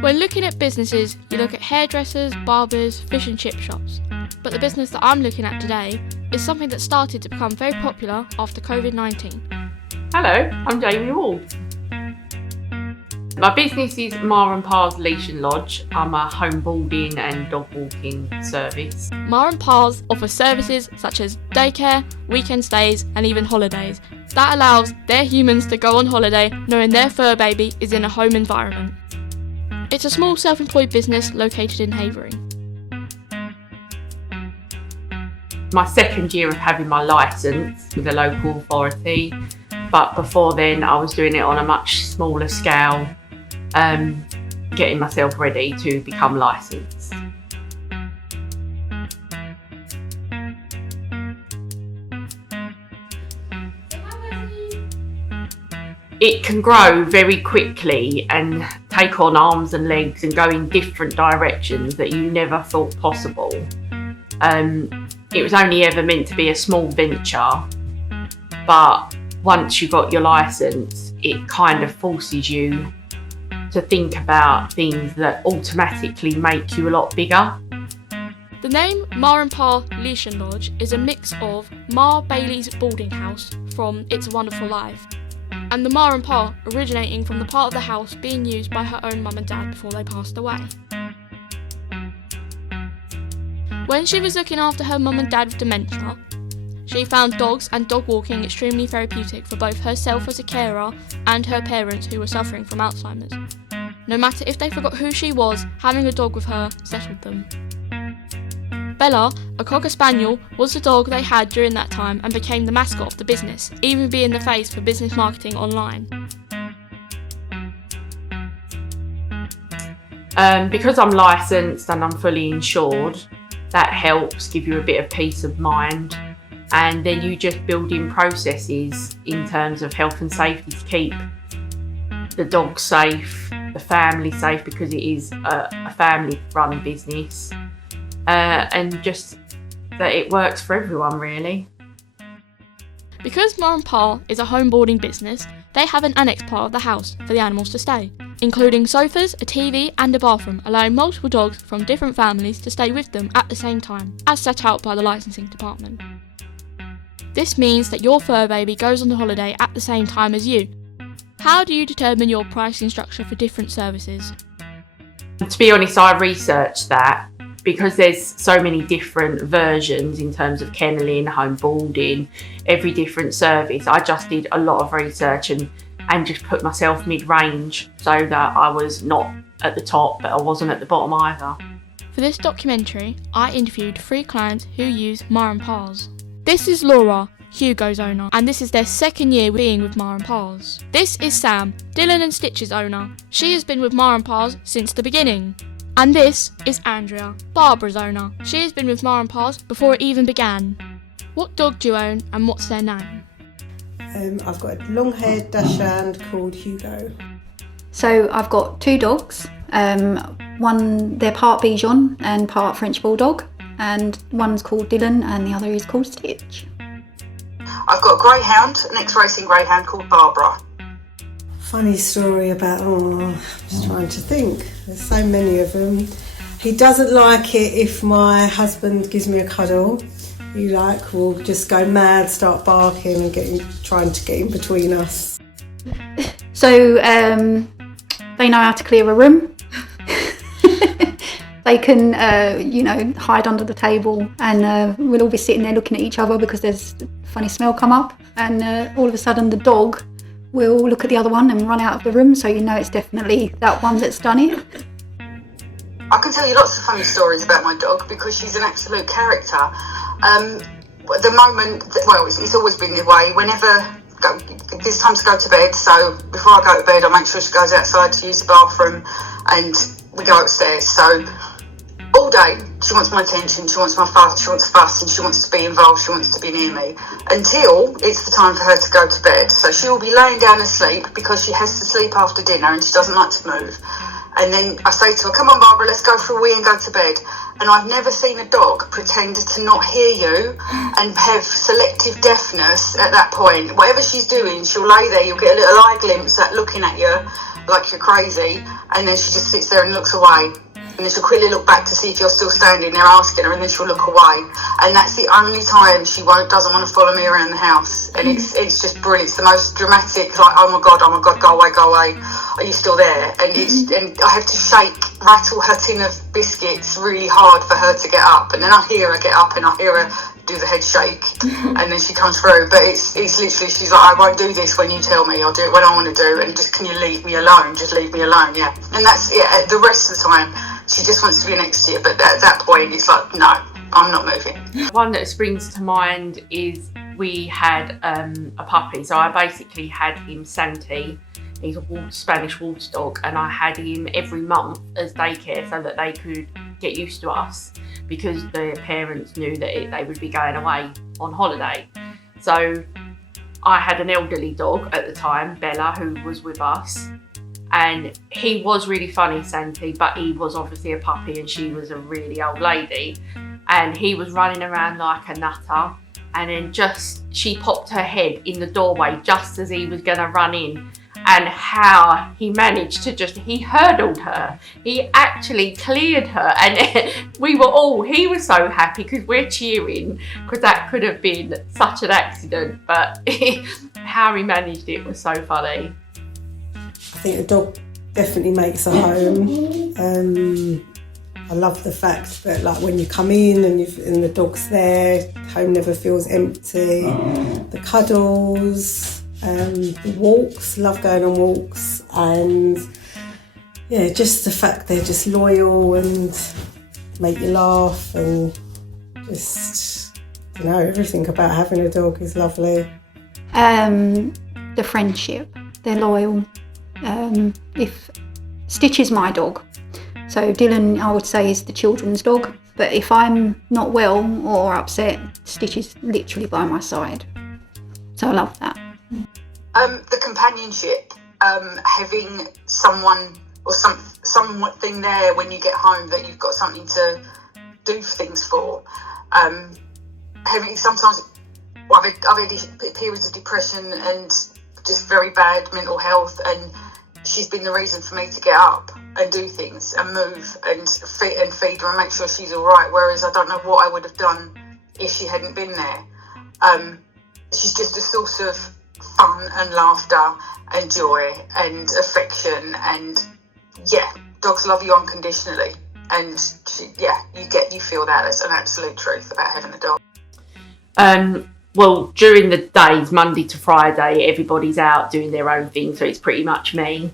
When looking at businesses, you look at hairdressers, barbers, fish and chip shops. But the business that I'm looking at today is something that started to become very popular after COVID-19. Hello, I'm Jamie Wall. My business is Ma and Pa's Leash and Lodge. I'm a home boarding and dog walking service. Ma and Pa's offer services such as daycare, weekend stays and even holidays. That allows their humans to go on holiday knowing their fur baby is in a home environment. It's a small self-employed business located in Havering. My second year of having my licence with a local authority, but before then I was doing it on a much smaller scale, getting myself ready to become licensed. It can grow very quickly and take on arms and legs and go in different directions that you never thought possible. It was only ever meant to be a small venture, but once you got your licence, it kind of forces you to think about things that automatically make you a lot bigger. The name Ma and Pa Leash and Lodge is a mix of Ma Bailey's boarding house from It's a Wonderful Life, and the Ma and Pa originating from the part of the house being used by her own mum and dad before they passed away. When she was looking after her mum and dad with dementia, she found dogs and dog walking extremely therapeutic for both herself as a carer and her parents who were suffering from Alzheimer's. No matter if they forgot who she was, having a dog with her settled them. Bella, a Cocker Spaniel, was the dog they had during that time and became the mascot of the business, even being the face for business marketing online. Because I'm licensed and I'm fully insured, that helps give you a bit of peace of mind, and then you just build in processes in terms of health and safety to keep the dog safe, the family safe, because it is a family run business. And just that it works for everyone, really. Because Ma and Pa is a home boarding business, they have an annex part of the house for the animals to stay, including sofas, a TV and a bathroom, allowing multiple dogs from different families to stay with them at the same time, as set out by the licensing department. This means that your fur baby goes on the holiday at the same time as you. How do you determine your pricing structure for different services? To be honest, I researched that. Because there's so many different versions in terms of kenneling, home boarding, every different service, I just did a lot of research and just put myself mid-range so that I was not at the top, but I wasn't at the bottom either. For this documentary, I interviewed 3 clients who use Ma and Pa's. This is Laura, Hugo's owner, and this is their second year being with Ma and Pa's. This is Sam, Dylan and Stitch's owner. She has been with Ma and Pa's since the beginning. And this is Andrea, Barbara's owner. She has been with Ma and Pa's before it even began. What dog do you own and what's their name? I've got a long-haired dachshund called Hugo. So I've got 2 dogs. One, they're part Bichon and part French Bulldog, and one's called Dylan and the other is called Stitch. I've got a greyhound, an ex-racing greyhound called Barbara. Funny story about, I'm just trying to think. There's so many of them. He doesn't like it if my husband gives me a cuddle. He will just go mad, start barking and trying to get in between us. So they know how to clear a room. They can, hide under the table, and we'll all be sitting there looking at each other because there's a funny smell come up, and all of a sudden the dog will look at the other one and run out of the room, so you know it's definitely that one that's done it. I can tell you lots of funny stories about my dog because she's an absolute character. At the moment, it's always been the way. Whenever it's time to go to bed, so before I go to bed, I make sure she goes outside to use the bathroom, and we go upstairs. So all day, she wants my attention, she wants my fuss, she wants fuss, and she wants to be involved, she wants to be near me, until it's the time for her to go to bed. So she will be laying down asleep because she has to sleep after dinner and she doesn't like to move. And then I say to her, come on Barbara, let's go for a wee and go to bed. And I've never seen a dog pretend to not hear you and have selective deafness at that point. Whatever she's doing, she'll lay there, you'll get a little eye glimpse at looking at you like you're crazy, and then she just sits there and looks away. And then she'll quickly look back to see if you're still standing there asking her, and then she'll look away. And that's the only time she doesn't want to follow me around the house. And it's just brilliant. It's the most dramatic, like, oh my god, go away. Are you still there? And and I have to rattle her tin of biscuits really hard for her to get up. And then I hear her get up and I hear her do the head shake, and then she comes through. But it's literally, she's like, I won't do this when you tell me, I'll do it when I want to do, and just, can you leave me alone? Just leave me alone, yeah. And that's it. The rest of the time, she just wants to be next to you, but at that point, it's like, no, I'm not moving. One that springs to mind is we had a puppy. So I basically had him, Santi. He's a Spanish water dog, and I had him every month as daycare so that they could get used to us, because the parents knew that they would be going away on holiday. So I had an elderly dog at the time, Bella, who was with us. And he was really funny, Santi, but he was obviously a puppy and she was a really old lady. And he was running around like a nutter. And then she popped her head in the doorway just as he was going to run in. And how he managed to he hurdled her. He actually cleared her. And he was so happy because we're cheering, because that could have been such an accident. But how he managed it was so funny. I think the dog definitely makes a home. I love the fact that, like, when you come in and the dog's there, home never feels empty. The cuddles, the walks, love going on walks, and yeah, just the fact they're just loyal and make you laugh, and just, everything about having a dog is lovely. The friendship, they're loyal. If Stitch is my dog, so Dylan, I would say, is the children's dog, but if I'm not well or upset, Stitch is literally by my side, so I love that. The companionship, having someone or something there when you get home that you've got something to do things for. Having sometimes, I've had periods of depression and just very bad mental health, and she's been the reason for me to get up and do things and move and feed her and make sure she's all right, whereas I don't know what I would have done if she hadn't been there. She's just a source of fun and laughter and joy and affection, and yeah, dogs love you unconditionally, and you feel that. It's an absolute truth about having a dog. Well, during the days, Monday to Friday, everybody's out doing their own thing, so it's pretty much me.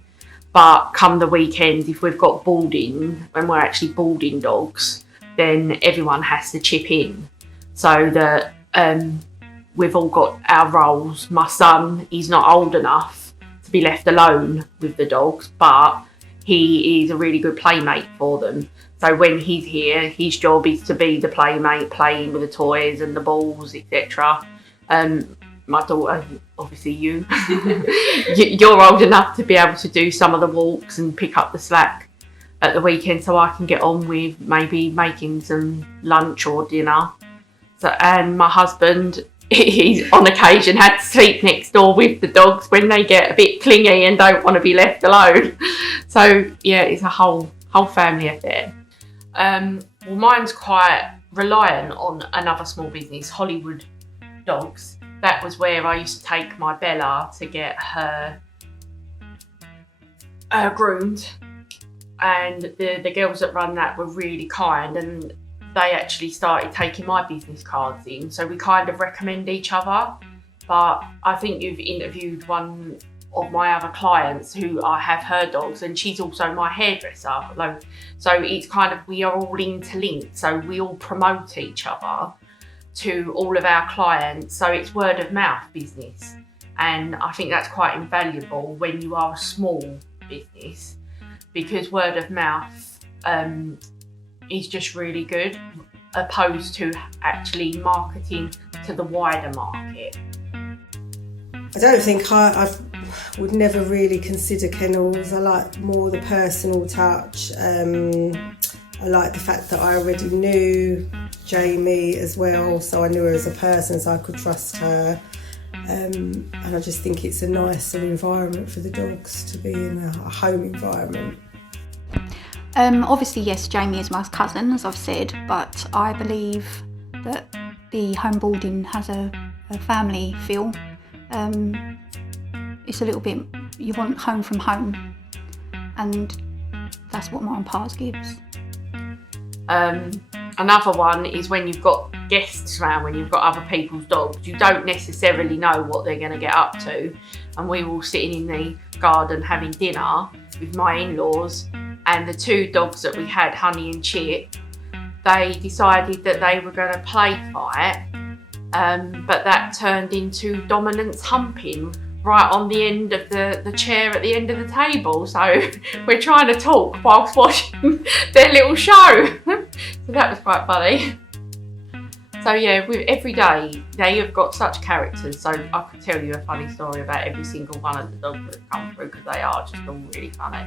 But come the weekends, if we've got boarding, when we're actually boarding dogs, then everyone has to chip in. So that we've all got our roles. My son, he's not old enough to be left alone with the dogs, but he is a really good playmate for them. So when he's here, his job is to be the playmate, playing with the toys and the balls, etc. My daughter, obviously you're old enough to be able to do some of the walks and pick up the slack at the weekend, so I can get on with maybe making some lunch or dinner. So, and my husband, he's on occasion had to sleep next door with the dogs when they get a bit clingy and don't want to be left alone. So yeah, it's a whole family affair. Well, mine's quite reliant on another small business, Hollywood Dogs. That was where I used to take my Bella to get her groomed, and the girls that run that were really kind, and they actually started taking my business cards in, so we kind of recommend each other. But I think you've interviewed one of my other clients who I have her dogs, and she's also my hairdresser. So it's kind of, we are all interlinked, so we all promote each other to all of our clients. So it's word of mouth business, and I think that's quite invaluable when you are a small business, because word of mouth is just really good, opposed to actually marketing to the wider market. I don't think would never really consider kennels. I like more the personal touch. I like the fact that I already knew Jamie as well, so I knew her as a person, so I could trust her. And I just think it's a nicer environment for the dogs to be in, a home environment. Obviously, yes, Jamie is my cousin, as I've said, but I believe that the home boarding has a family feel. It's a little bit, you want home from home, and that's what Ma and Pa's gives. Another one is when you've got guests around, when you've got other people's dogs, you don't necessarily know what they're going to get up to. And we were all sitting in the garden having dinner with my in-laws, and the two dogs that we had, Honey and Chip, they decided that they were going to play fight, but that turned into dominance humping right on the end of the chair at the end of the table. So we're trying to talk whilst watching their little show. So that was quite funny. So yeah, every day they have got such characters. So I could tell you a funny story about every single one of the dogs that have come through, because they are just all really funny.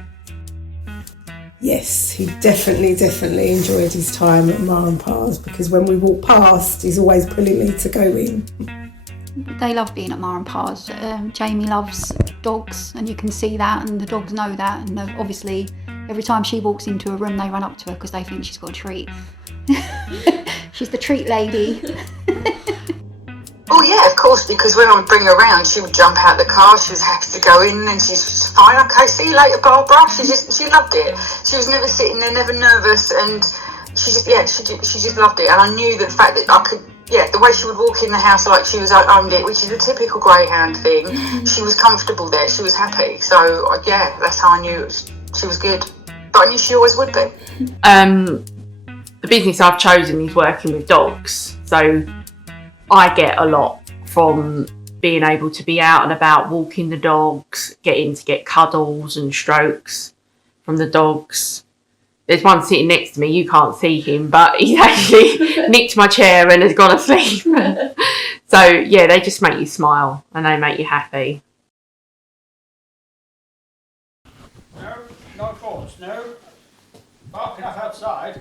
Yes, he definitely enjoyed his time at Ma and Pa's, because when we walk past, he's always pulling me to go in. They love being at Ma and Pa's. Jamie loves dogs, and you can see that, and the dogs know that. And obviously, every time she walks into a room, they run up to her because they think she's got a treat. She's the treat lady. Oh yeah, of course, because when I would bring her around, she would jump out the car, she was happy to go in, and she's fine, okay, see you later, Barbara. She loved it. She was never sitting there, never nervous, and she just loved it. And I knew the fact that I could, the way she would walk in the house like she was owned it, which is a typical greyhound thing. She was comfortable there, she was happy. So that's how I knew she was good. But I knew she always would be. The business I've chosen is working with dogs, so I get a lot from being able to be out and about walking the dogs, getting to get cuddles and strokes from the dogs. There's one sitting next to me, you can't see him, but he's actually nicked my chair and has gone asleep. So yeah, they just make you smile and they make you happy. No thoughts, no. Barking up outside.